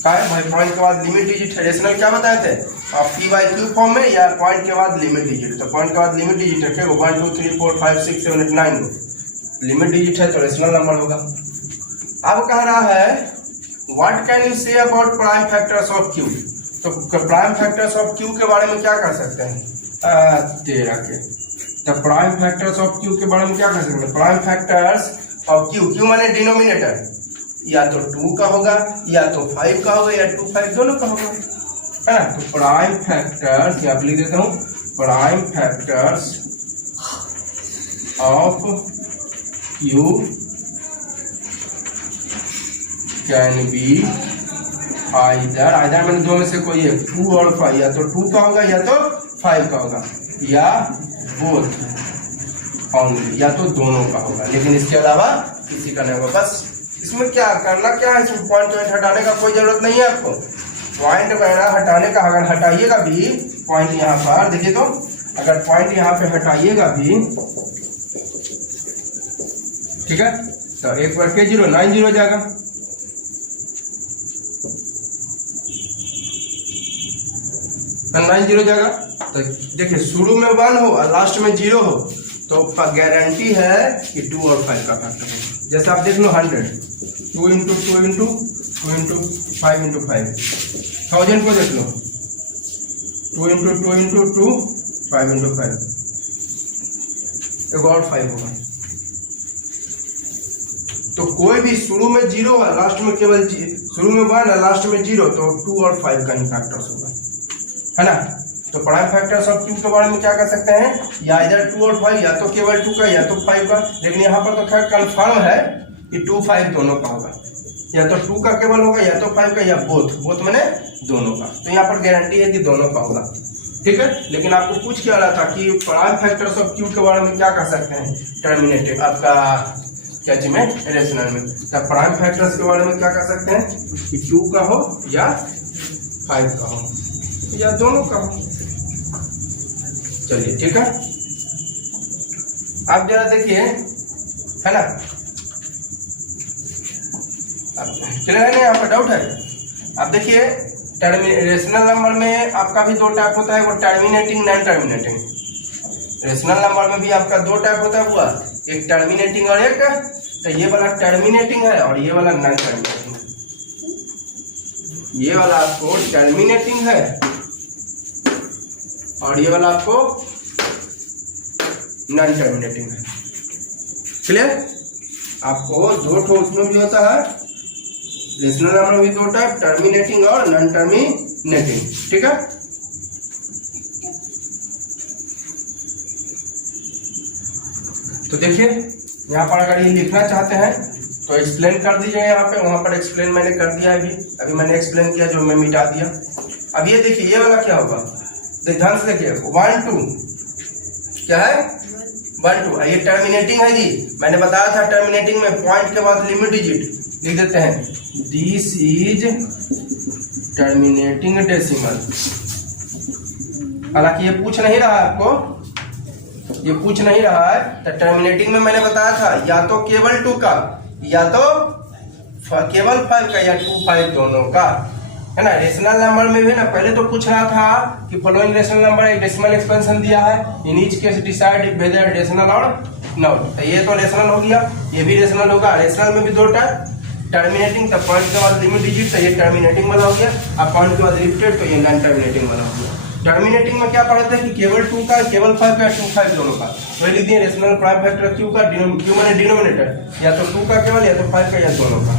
भाई पॉइंट के बाद लिमिट डिजिट है, रेशनल क्या बताए थे आप, पी बाई क्यू फॉर्म में या पॉइंट के बाद लिमिट डिजिट, तो पॉइंट के बाद लिमिट डिजिट रखेगा 1 2 3 4 5 6 7 8 9 लिमिट डिजिट है तो रेशनल नंबर होगा। अब कह रहा है what can you say about prime factors of Q. तो प्राइम फैक्टर्स ऑफ क्यू के बारे में क्या कर सकते हैं, तो प्राइम फैक्टर्स ऑफ क्यू के बारे में क्या कर सकते हैं, prime factors of Q, Q माने डिनोमिनेटर, या तो 2 का होगा या तो 5 का होगा या 2 5 दोनों का होगा, है ना। तो प्राइम फैक्टर्स यहाँ पे लिख देता हूँ, prime factors of Q can be either मैंने दो में से कोई है, 2 और 5, या तो 2 का होगा या तो 5 का होगा, या बोथ ओनली, या तो दोनों का होगा, लेकिन इसके अलावा किसी का नहीं होगा। बस इसमें क्या करना क्या है, इसमें पॉइंट हटाने का कोई जरूरत नहीं है आपको, पॉइंट हटाने का, अगर हटाइएगा भी पॉइंट यहाँ पर देखिए, तो अगर पॉइंट यहाँ पे हटाइएगा भी, ठीक है, तो एक बार के 0 9 0 जाएगा, तो 9 0 जाएगा। तो देखिए शुरू में 1 हो और लास्ट में 0 हो तो गारंटी है कि 2 और 5 का फैक्टर है। जैसे आप देख लो 100 2 इंटू 2 इंटू 2 इंटू 5 इंटू 5, 1000 को देख लो 2 इंटू 2 इंटू 2 5 इंटू 5, एक और 5 होगा। तो कोई भी शुरू में 0 है लास्ट में केवल, शुरू में 1 है लास्ट में 0, तो 2 और 5 का ही फैक्टर्स होगा, है ना। तो प्राइम फैक्टर्स ऑफ क्यू के बारे में क्या कर सकते हैं, या इधर 2 और 5, या तो केवल 2 का या तो 5 का, लेकिन यहाँ पर तो खैर कंफर्म है कि 2 5 दोनों का होगा, या तो 2 का केवल होगा या तो 5 का, या बोथ मैंने दोनों का। तो यहाँ पर गारंटी है कि दोनों का होगा, ठीक है। लेकिन आपको पूछ क्या रहा था कि प्राइम फैक्टर्स ऑफ क्यू के बारे में क्या कर सकते हैं, टर्मिनेटिव आपका क्या चीज में, रेशनल में। तो प्राइम फैक्टर्स के बारे में क्या कर सकते हैं कि 2 का हो या 5 का हो या दोनों का हो। चलिए ठीक है, आप जरा देखिए, है ना, क्लियर है ना, यहाँ पर डाउट है। आप देखिए रेशनल नंबर में आपका भी 2 टाइप होता है, वो terminating non terminating. Rational number में भी आपका 2 टाइप होता है, हुआ एक टर्मिनेटिंग और एक, तो ये वाला टर्मिनेटिंग है और ये वाला नॉन टर्मिनेटिंग है। ये वाला आपको टर्मिनेटिंग है और ये वाला आपको नॉन टर्मिनेटिंग है। क्लियर, आपको 2 ठो उसमें भी होता है, रेशनल नंबर में भी 2 टाइप, टर्मिनेटिंग और नॉन टर्मिनेटिंग, ठीक है। तो देखिए यहाँ पर अगर ये लिखना चाहते हैं तो एक्सप्लेन कर दीजिए, यहाँ पे, वहां पर एक्सप्लेन मैंने कर दिया है, अभी मैंने एक्सप्लेन किया जो मैं मिटा दिया। अब ये देखिए ये वाला क्या होगा, ध्यान से देखिए 1 2 क्या है 1 2, ये टर्मिनेटिंग है जी। मैंने बताया था टर्मिनेटिंग में पॉइंट के बाद लिमिट डिजिट लिख देते हैं, दिस इज टर्मिनेटिंग डेसिमल। हालांकि ये पूछ नहीं रहा है आपको, ये पूछ नहीं रहा है। तो टर्मिनेटिंग में मैंने बताया था या तो केवल 2 का या तो केवल 5 का या 2 5 दोनों का, है ना। रेशनल नंबर में भी ना पहले तो पूछ रहा था कि फॉलोइंग रेशनल नंबर एक डेसिमल एक्सपेंशन दिया है, इन each case decide weather rational or not. तो ये तो रेशनल हो गया, ये भी रेशनल होगा। रेशनल में भी 2 टाइप, टर्मिनेटिंग, तब पॉइंट के बाद लिमिट डिजिट, तो ये टर्मिनेटिंग वाला हो गया। अब पॉइंट के बाद रिपीटेड, तो ये नॉन टर्मिनेटिंग वाला हो गया। टर्मिनेटिंग में क्या पढ़ा था कि केवल 2 का, केवल 5 का, 2 5 दोनों का, वही लिख दिए रेशनल प्राइम फैक्टर क्यू का, क्यू माने डिनोमिनेटर, या तो 2 का केवल, या तो 5 का, या दोनों का,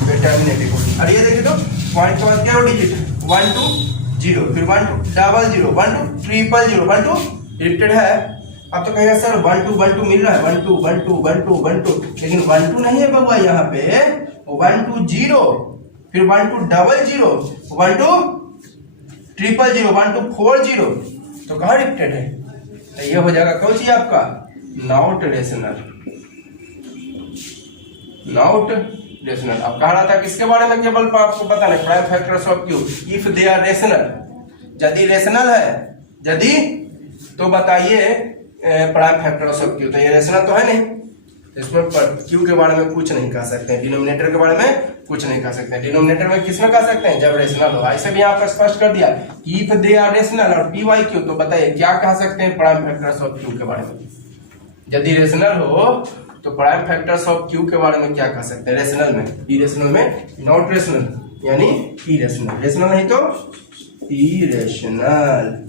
फिर टर्मिनेटिंग। और ये देखिए तो पॉइंट के बाद क्या हो डिजिट 1 2 0, फिर 1 2 डबल 0, 1 2 ट्रिपल 0, 1 2 रिपीटेड है। अब तो कहेगा सर 1 2 मिल रहा है, 1 2 1 2 1 2 1 2, लेकिन 1 2 नहीं है बाबा यहाँ पे, 1 2 0, फिर 1 2 डबल 0, 1 2 ट्रिपल 0, 1 2 4 0, तो कहाँ रिपीटेड है? तो ये हो जाएगा कौन सी आपका नॉट रेशनल, नॉट रेशनल। अब कह रहा था किसके बारे में, केवल आपको पता नहीं, prime factors of q if they are rational, यदि रेशनल है, यदि तो बताइए प्राइम फैक्टर्स ऑफ क्यू, तो ये रेशनल तो है नहीं, इसमें क्यू के बारे में कुछ नहीं कह सकते हैं, डिनोमिनेटर के बारे में कुछ नहीं कह सकते हैं। डिनोमिनेटर में किसमें कह सकते हैं, जब रेशनल हो। ऐसे भी यहाँ पर स्पष्ट कर दिया इफ दे आर रेशनल और पी वाई क्यू, तो बताइए क्या कह सकते हैं प्राइम फैक्टर्स ऑफ क्यू के बारे में। यदि रेशनल हो तो प्राइम फैक्टर्स ऑफ क्यू के बारे में क्या कह सकते हैं रेशनल में, इरेशनल में नॉट रेशनल यानी इरेशनल, रेशनल नहीं तो इरेशनल,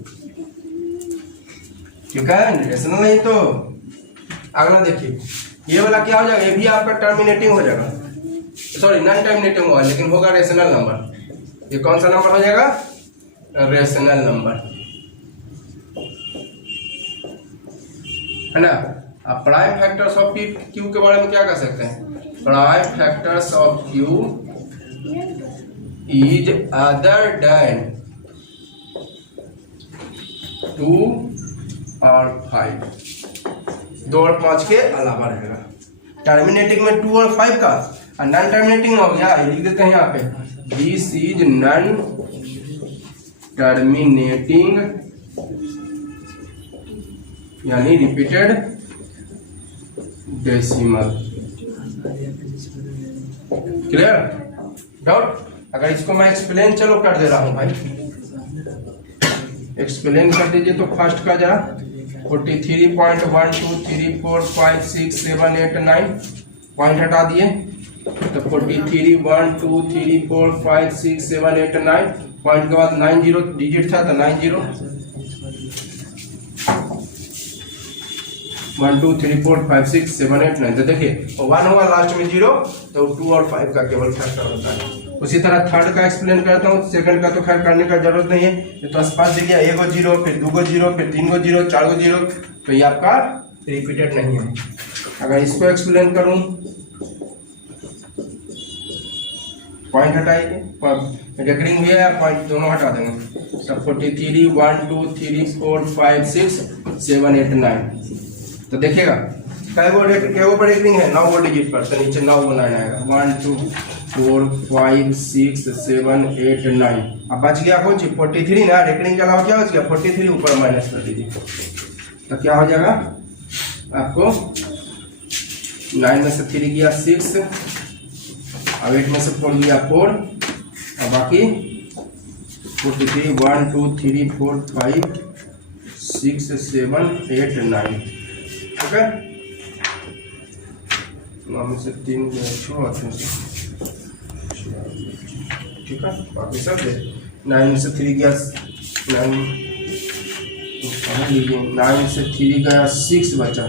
ठीक है, रेशनल नहीं तो। अगला देखिए ये वाला क्या हो जाएगा, ये भी आपका टर्मिनेटिंग हो जाएगा, सॉरी नॉन टर्मिनेटिंग होगा, लेकिन होगा रेशनल नंबर। ये कौन सा नंबर हो जाएगा, रेशनल नंबर, है ना। अब प्राइम फैक्टर्स ऑफ क्यू के बारे में क्या कह सकते हैं, prime factors of Q is other than 2 और 5, 2 और 5 के अलावा रहेगा। टर्मिनेटिंग में 2 और 5 का, और नॉन टर्मिनेटिंग हो गया, लिख देते हैं यहाँ पे दिस इज नॉन टर्मिनेटिंग यानी रिपीटेड डेसिमल। Clear doubt? अगर इसको मैं एक्सप्लेन चलो कर दे रहा हूं भाई, एक्सप्लेन कर दीजिए तो फर्स्ट का जरा 43.123456789 पॉइंट हटा दिए, तो 43 1 2 3 4 5 6 7 8 9 पॉइंट के बाद 90 डिजिट था, तो 90 1 2 3 4 5 6 7 8 9, तो देखिए 1 होगा लास्ट में 0, तो 2 और 5 का केवल फैक्टर होता है। उसी तरह थर्ड का एक्सप्लेन करता हूँ, सेकंड का तो खैर करने का जरूरत नहीं है, ये तो स्पष्ट दिख गया, 1 गो 0, फिर 2 गो 0, फिर 3 गो 0, 4 गो 0, तो ये आपका रिपीटेड नहीं है। अगर इसको एक्सप्लेन करूँ, पॉइंट हटाइए, रेकरिंग हुआ है, पॉइंट दोनों हटा देंगे, तो 43 1 2 3 4 5 6 7 8 9, तो देखिएगा क्या वो रेकरिंग है, 9 वो डिजिट पर, तो नीचे 9 बनाना आएगा, 1 2 4 5 6 7 8 9। अब बच गया कौन सी 43 ना, रेकरिंग के अलावा क्या बच गया 43, ऊपर माइनस कर दीजिए, तो क्या हो जाएगा आपको 9 में से 3 गया 6, अब 8 में से 4 गया 4, और बाकी 43 1 2 3 4 5 6 7 8 9, ठीक है, 9 में से 3 गया 6, ठीक है, बाकी सब 9 में से 3 गया 9 से 3 गया 6 बचा,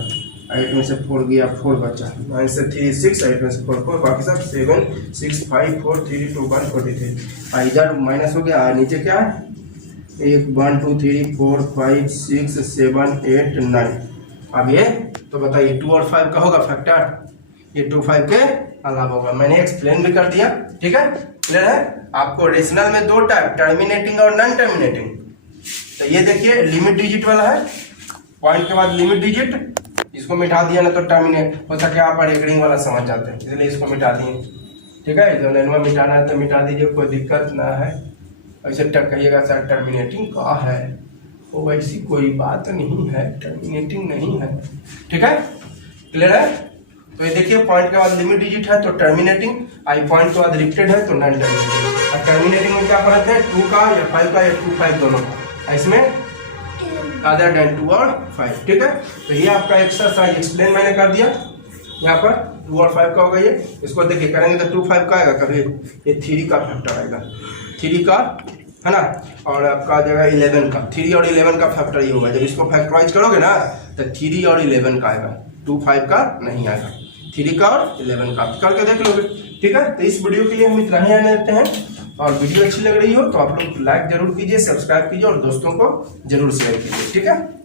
8 में से 4 गया 4 बचा, 9 से 3 6, 8 में से 4 4, बाकी सब 7 6 5 4 3 2 1 43। इधर माइनस हो गया, नीचे क्या है 1 1 2 3 4 5 6 7 8 9। अब ये तो बताइए 2 और 5 का होगा फैक्टर, ये 2 5 के अलावा होगा, मैंने एक्सप्लेन भी कर दिया, ठीक है, क्लियर है। आपको रेशनल में 2 टाइप, टर्मिनेटिंग और नॉन टर्मिनेटिंग। तो ये देखिए लिमिट डिजिट वाला है, पॉइंट के बाद लिमिट डिजिट, इसको मिटा दिया ना तो टर्मिनेट हो सके, आप रेकरिंग वाला समझ जाते हैं, इसलिए इसको मिटा दिए, ठीक है। जो नैनवा मिटाना है तो मिटा दीजिए, कोई दिक्कत ना है। ऐसे कहिएगा सर टर्मिनेटिंग का है, वो ऐसी कोई बात नहीं है, टर्मिनेटिंग नहीं है, ठीक है, क्लियर है। तो ये देखिए पॉइंट के बाद लिमिट डिजिट है तो टर्मिनेटिंग, आई पॉइंट के बाद रिपीटेड है तो नॉन टर्मिनेटिंग। और टर्मिनेटिंग में क्या फर्क है, 2 का या 5 का या 2 5 दोनों का, इसमें अदर देन 2 और 5, ठीक है। तो ये आपका एक्सरसाइज एक्सप्लेन मैंने कर दिया, यहाँ पर 2 और 5 का होगा ये। इसको देखिए करेंगे तो 2 5 का आएगा, कभी ये 3 का फैक्टर आएगा, 3 का है ना, और आपका आ जाएगा 11 का, 3 और 11 का फैक्टर ये होगा। जब इसको फैक्टराइज करोगे ना तो 3 और 11 का आएगा, 2 5 का नहीं आएगा, 3 का और 11 का करके देख लोगे। ठीक है, तो इस वीडियो के लिए हम इतना ही आने देते हैं, और वीडियो अच्छी लग रही हो तो आप लोग लाइक जरूर कीजिए, सब्सक्राइब कीजिए और दोस्तों को जरूर शेयर कीजिए। ठीक है।